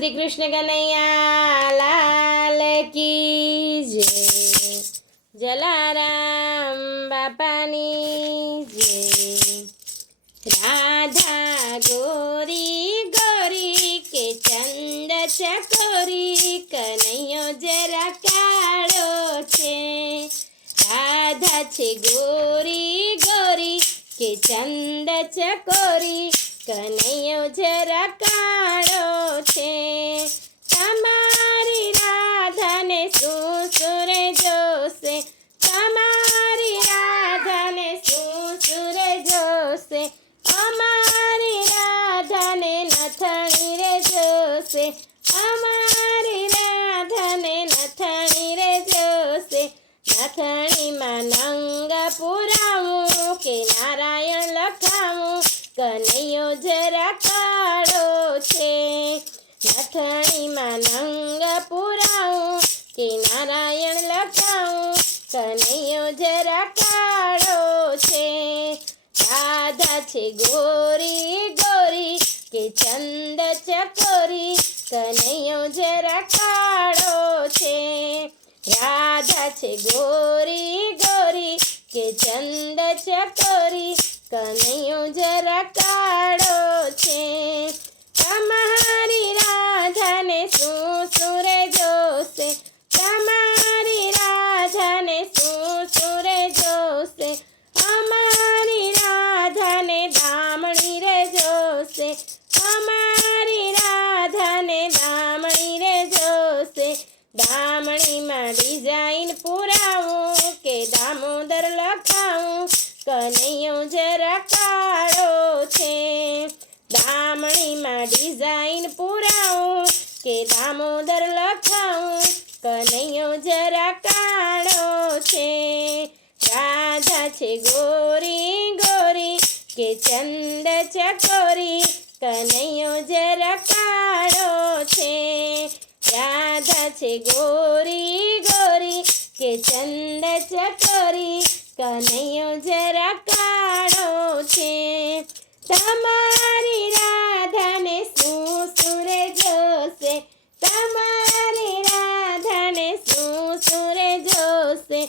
શ્રી કૃષ્ણ કનૈયા લાલ કી જય, જલારામ બાપાની જય। રાધા ગોરી ગોરી કે ચંદ ચકોરી, કનૈયો જરા કાળો છે। રાધા છે ગોરી ગોરી કે ચંદ ચકોરી, કનૈયો જરા કાળો છે। તમારી રાધાને સુરે જોશે, તમારી રાધાને સુરે જોશે, અમારી રાધાને નથણી રે જોશે, અમારી રાધાને નથણી રે જોશે। નથણીમાં નંગ પુરાવું કે નારાયણ લખાવું, કનૈયો જરા કાળો છે। નથણીમાં નંગ પુરાવું કે નારાયણ લખાવું, કનૈયો જરા કાળો છે। રાધા છે ગોરી ગોરી કે ચંદ ચકોરી, કનૈયો જરા કાળો છે। રાધા છે ગોરી ગોરી કે ચંદ ચકોરી, કનૈયો જરા કાળો છે। તમારી રાધાને સુરે જોશે, તમારી રાધાને સુરે જોશે, અમારી રાધાને દામણી રે જોશે, અમારી રાધાને દામણી રે જોશે। દામણીમાં ડિઝાઇન પુરાવું કે દામોદર લખાવું, કનૈયો જરા કાળો છે। દામણીમાં ડિઝાઇન પુરાવું કે દામોદર લખાવું, કનૈયો જરા કાળો છે। રાધા છે ગોરી ગોરી કે ચંદ ચકોરી, કનૈયો જરા કાળો છે। રાધા છે ગોરી ગોરી કે ચંદ ચકોરી, કનૈયો જરા કાળો છે। તમારી રાધાને સુરે જોશે, તમારી રાધાને સુરે જોશે,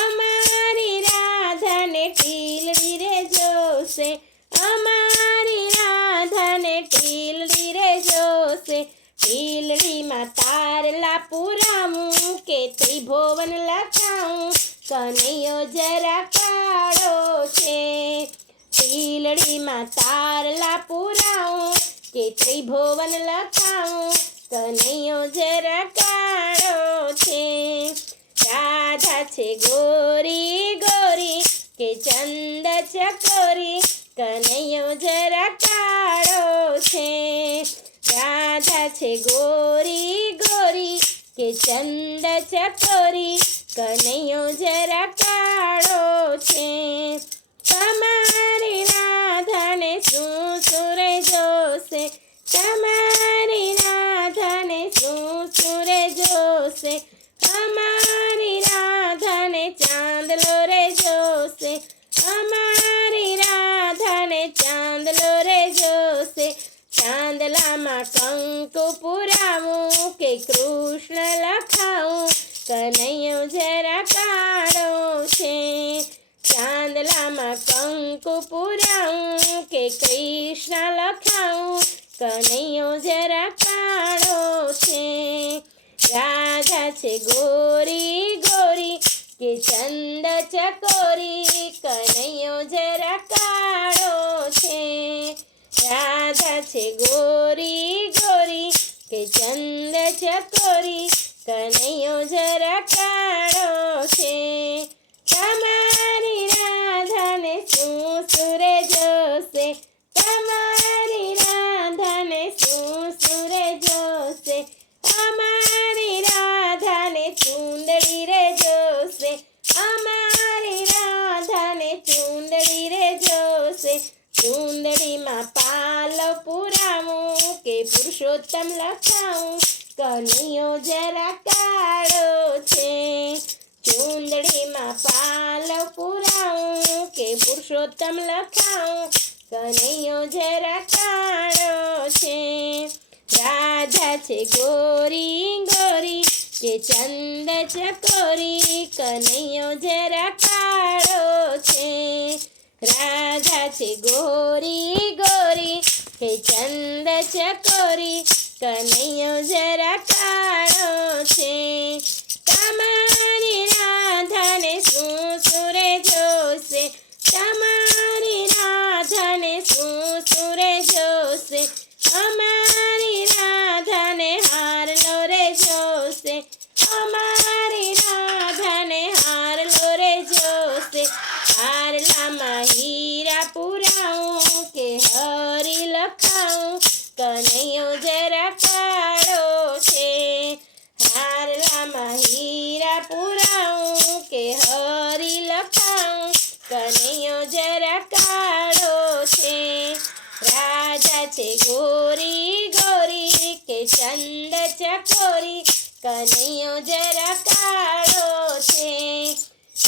અમારી રાધાને ટીલડી રે જોશે, અમારી રાધાને ટીલડી રે જોશે। ટીલડીમાં તારલા પુરાવું કે ત્રિભુવન લખાવું, કનૈયો જરા કાળો છે। ટીલડીમાં તારલા પુરાવું કે ત્રિભુવન લખાવું, કનૈયો જરા કાળો છે। રાધા છે ગોરી ગોરી કે ચંદ ચકોરી, કનૈયો જરા કાળો છે। રાધા છે ગોરી ગોરી કે ચંદ ચકોરી, કનૈયો જરા કાળો છે। તમારી રાધાને સુરે જોશે, તમારી રાધાને સુરે જોશે, અમારી રાધાને ચાંદલો રે જોશે, અમારી રાધાને ચાંદલો રે જોશે। ચાંદલામાં કંકુ પુરાવું કે કૃષ્ણ લખાવું, કનૈયો જરા કાળો છે। ચાંદલામાં કંકુ પુરાવું કે કૃષ્ણ લખાવું, કનૈયો જરા કાળો છે। રાધા છે ગોરી ગોરી કે ચંદ ચકોરી, કનૈયો જરા કાળો છે। રાધા છે ગોરી ગોરી કે ચંદ ચકોરી, કનૈયો જરા કાળો છે। તમારી રાધાને સુરે જોશે, તમારી રાધાને સુરે જોશે, અમારી રાધાને ચૂંદડી રે જોશે, અમારી રાધાને ચૂંદડી રે જોશે। ચૂંદડીમાં પાલવ પુરાવું કે પુરુષોત્તમ લખાવું, કનૈયો જરા કાળો છે। ચૂંદડીમાં પાલવ પુરાવું કે પુરુષોત્તમ લખાવું, કનૈયો જરા કાળો છે। રાધા છે ગોરી ગોરી કે ચંદ ચકોરી, કનૈયો જરા કાળો છે. રાધા છે ગોરી ગોરી કે ચંદ ચકોરી, કનૈયો જરા કાળો છે. તમારી રાધાને શું સુરે જોશે, તમારી રાધાને શું સુરે જોશે, અમારી રાધાને હારલો રે જોશે, અમારી રાધાને હારલો રે જોશે. હારલામાં હીરા પુરાવું કે હરી લખાવું, કનૈયો જરા કાળો છે. હારલામાં હીરા પુરાવું કે હરી લખાવું, કનૈયો જરા કાળો છે. રાધા છે ગોરી ગોરી કે ચંદ ચકોરી, કનૈયો જરા કાળો છે.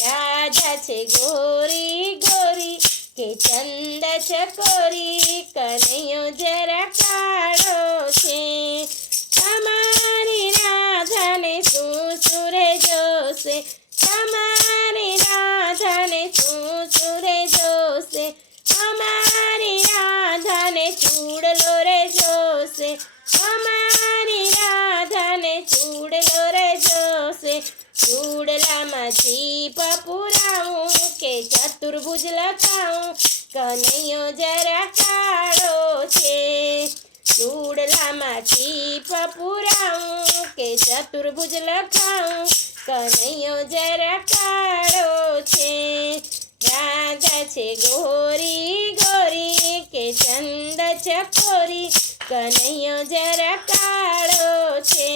રાધા છે ગોરી ગોરી કે ચંદ ચકોરી, કનૈયો જરા કાળો છે. તમારી રાધાને શું સુરે જોશે, તમારી રાધાને શું સુરે જોશે, અમારી રાધાને ચૂડલો રે જોશે, અમારી રાધાને ચૂડલો રે જોશે. ચૂડલામાં છીપ પુરાવું કે ચતુર્ભુજ લખાવું, કનૈયો જરા કાળો છે. ચૂડલામાં છીપ પુરાવું કે ચતુર્ભુજ લખાવું, કનૈયો જરા કાળો છે. રાધા છે ગોરી ગોરી કે ચંદ ચકોરી, કનૈયો જરા કાળો છે.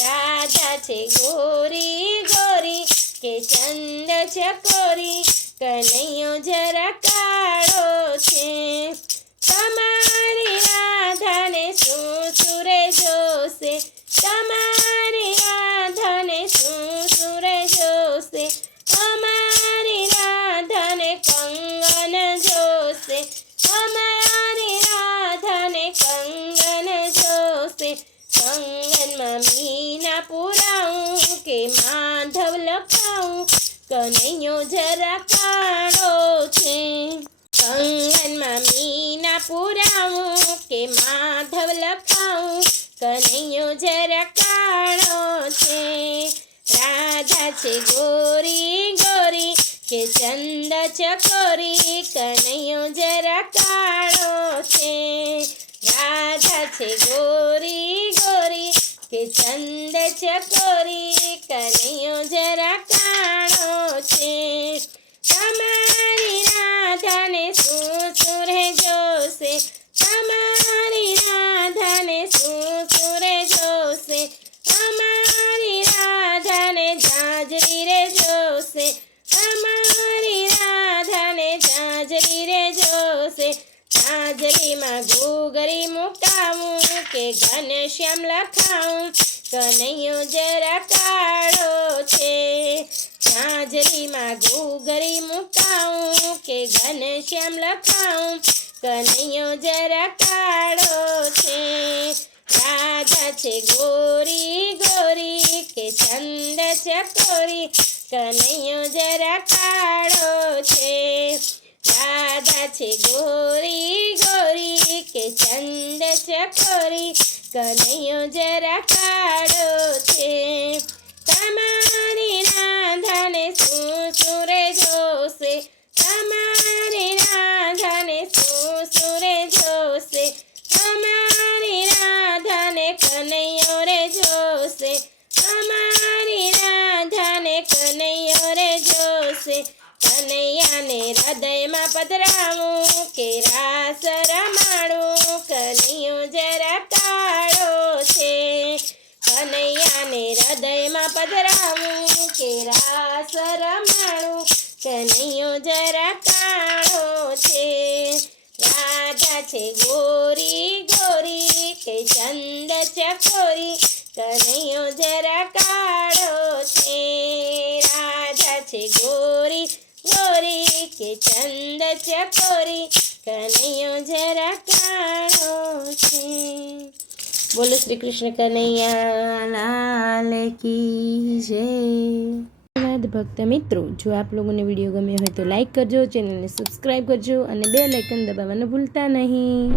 રાધા છે ગોરી ગોરી કે ચંદ ચકોરી, કનૈયો જરા કાળો છે. તમારી રાધાને શું સુરે જોશે, તમારી રાધાને શું સુરે જોશે, અમારી રાધાને કંગન જોશે, અમારી રાધાને કંગન જોશે. કંગનમાં મીના પુરાવું કે માધવ લખાવું, કનૈયો જરા કાળો છે. કંગનમાં મીના પુરાવું કે માધવ લખાવું, કનૈયો જરા કાળો છે. રાધા છે ગોરી ગોરી કે ચંદ ચકોરી, કનૈયો જરા કાળો છે. રાધા છે ગોરી ગોરી કે ચંદ ચકોરી, કનૈયો જરા કાળો છે. તમારી રાધાને શું સુરે જોશે, તમારી રાધાને શું સુરે જોશે, અમારી રાધાને ઝાંઝરી રે જોશે, અમારી રાધાને ઝાંઝરી રે જોશે. ઝાંઝરીમાં ઘૂઘરી મુકાવું કે ઘનશ્યામ લખાવું, કનૈયો જરા કાળો છે. ઝાંઝરીમાં ઘૂઘરી મુકાવું કે ઘનશ્યામ લખાવું, કનૈયો જરા કાળો છે. રાધા છે ગોરી ગોરી કે ચંદ ચકોરી, કનૈયો જરા કાળો છે. રાધા છે ગોરી ગોરી કે ચંદ ચકોરી, કનૈયો જરા કાળો છે. તમારી રાધાને શું સુરે જોશે, તમારી રાધાને શું સુરે જોશે, અમારી રાધાને કનૈયો રે જોશે, અમારી રાધાને કનૈયો રે જોશે. કનૈયાને હૃદયમાં પધરાવું કે રાસ રમાડું, કનૈયો જરા કાળો છે. કનૈયાને હૃદયમાં પધરાવું કે રાસ રમાડું, કનૈયો જરા કાળો છે. રાધા છે ગોરી ગોરી કે ચંદ ચકોરી, કનૈયો જરા કાળો છે. રાધા છે ગોરી ગોરી કે ચંદ ચકોરી, કનૈયો જરા કાળો છે. બોલો શ્રી કૃષ્ણ કનૈયા લાલ કી જય. ધન્યવાદ ભક્ત મિત્રો. જો આપ લોકોને વિડીયો ગમ્યો હોય તો લાઈક કરજો, ચેનલને સબસ્ક્રાઈબ કરજો અને બેલ આઇકન દબાવવાનું ભૂલતા નહીં.